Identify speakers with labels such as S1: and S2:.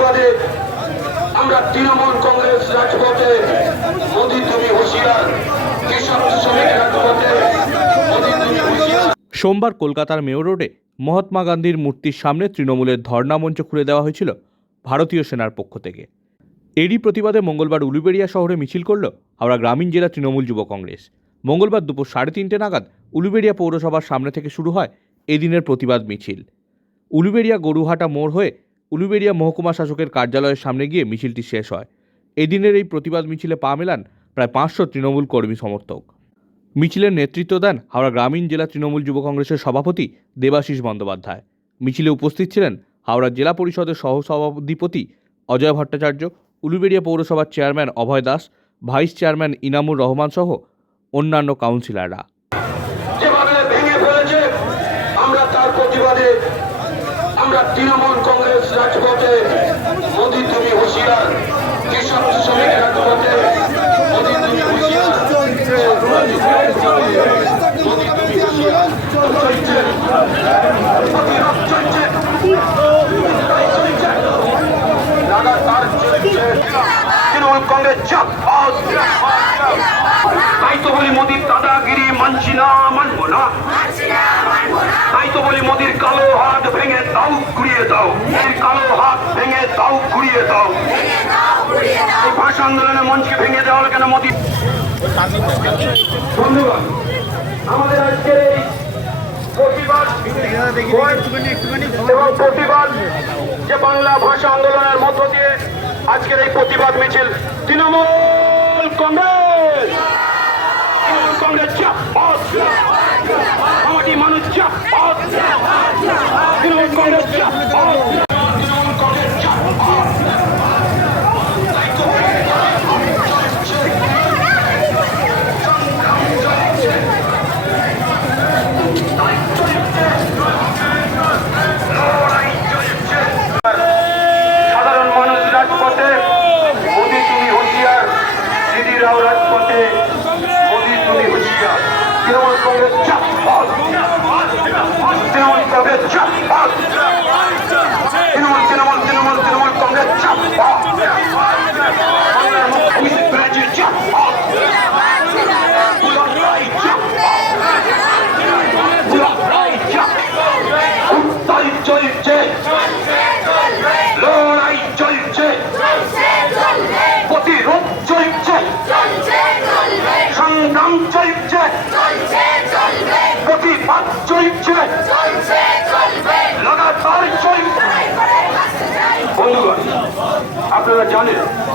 S1: প্রতিবাদে আমরা তৃণমূল কংগ্রেস রাজপথে মোদী তুমি হুঁশিয়ার, কৃষক শ্রমিক রাজপথে
S2: সোমবার কলকাতার মেয়র রোডে মহাত্মা গান্ধীর মূর্তির সামনে তৃণমূলের ধর্ণা মঞ্চ খুলে দেওয়া হয়েছিল ভারতীয় সেনার পক্ষ থেকে। এরই প্রতিবাদে মঙ্গলবার উলুবেড়িয়া শহরে মিছিল করল হাওড়া গ্রামীণ জেলা তৃণমূল যুব কংগ্রেস। মঙ্গলবার দুপুর সাড়ে তিনটে নাগাদ উলুবেড়িয়া পৌরসভার সামনে থেকে শুরু হয় এদিনের প্রতিবাদ মিছিল। উলুবেড়িয়া গরুহাটা মোড় হয়ে উলুবেড়িয়া মহকুমা শাসকের কার্যালয়ের সামনে গিয়ে মিছিলটি শেষ হয়। এদিনের এই প্রতিবাদ মিছিলে পা মেলান প্রায় পাঁচশো তৃণমূল কর্মী সমর্থক। মিছিলের নেতৃত্ব দেন হাওড়া গ্রামীণ জেলা তৃণমূল যুব কংগ্রেসের সভাপতি দেবাশিস বন্দ্যোপাধ্যায়। মিছিলে উপস্থিত ছিলেন হাওড়া জেলা পরিষদের সহসভাধিপতি অজয় ভট্টাচার্য, উলুবেড়িয়া পৌরসভার chairman Abhay Das, vice chairman Inamur Rahman সহ অন্যান্য কাউন্সিলররা।
S1: আমরা তার প্রতিবাদে আমরা তৃণমূল কংগ্রেস রাজপথে মোদী তুমি হুঁশিয়ার। কৃষক শ্রমিক রাজপথে মোদী তুমি হুঁশিয়ার। মোদী লাগাতার চলছে। তৃণমূল কংগ্রেস চাপ তাই তো বলি মোদীর দাদাগিরি মানছি না মানবো না। তাই তো বলি মোদীর কালো হাত ভেঙে ঘুরিয়ে দাও মোদীর কালো হাত ভেঙে দাও ঘুরিয়ে দাও। এই ভাষা আন্দোলনের মঞ্চকে ভেঙে দেওয়া কেন মোদী? বন্ধুগণ আমাদের আজকের এই প্রতিবাদ এবং প্রতিবাদ যে বাংলা ভাষা আন্দোলনের মধ্য দিয়ে আজকের এই প্রতিবাদ মিছিল তৃণমূল কংগ্রেস তৃণমূল কংগ্রেস চাপ আমাটি মানুষ চাপ তৃণমূল কংগ্রেস চাপ তৃণমূল কংগ্রেস চাপ সাধারণ মানুষ রাজপথে মোদি তুমি হুঁশিয়ার দিদিরাও রাজপথে মোদি তুমি হুঁশিয়ার তৃণমূল কংগ্রেস তৃণমূল কংগ্রেস চাপ তৃণমূল তৃণমূল তৃণমূল তৃণমূল কংগ্রেস চাপ বাংলার মুখ্যমন্ত্রী ব্যানার্জির চাপ বুলক রায় চাপ বুলক রায় চাপ উত্তাল চলছে লড়াই চলছে প্রতিরোধ চলছে সংগ্রাম চলছে প্রতিবাদ চলছে লাগাতার চলছে বন্ধুগণ আপনারা জানেন যেভাবে গতকাল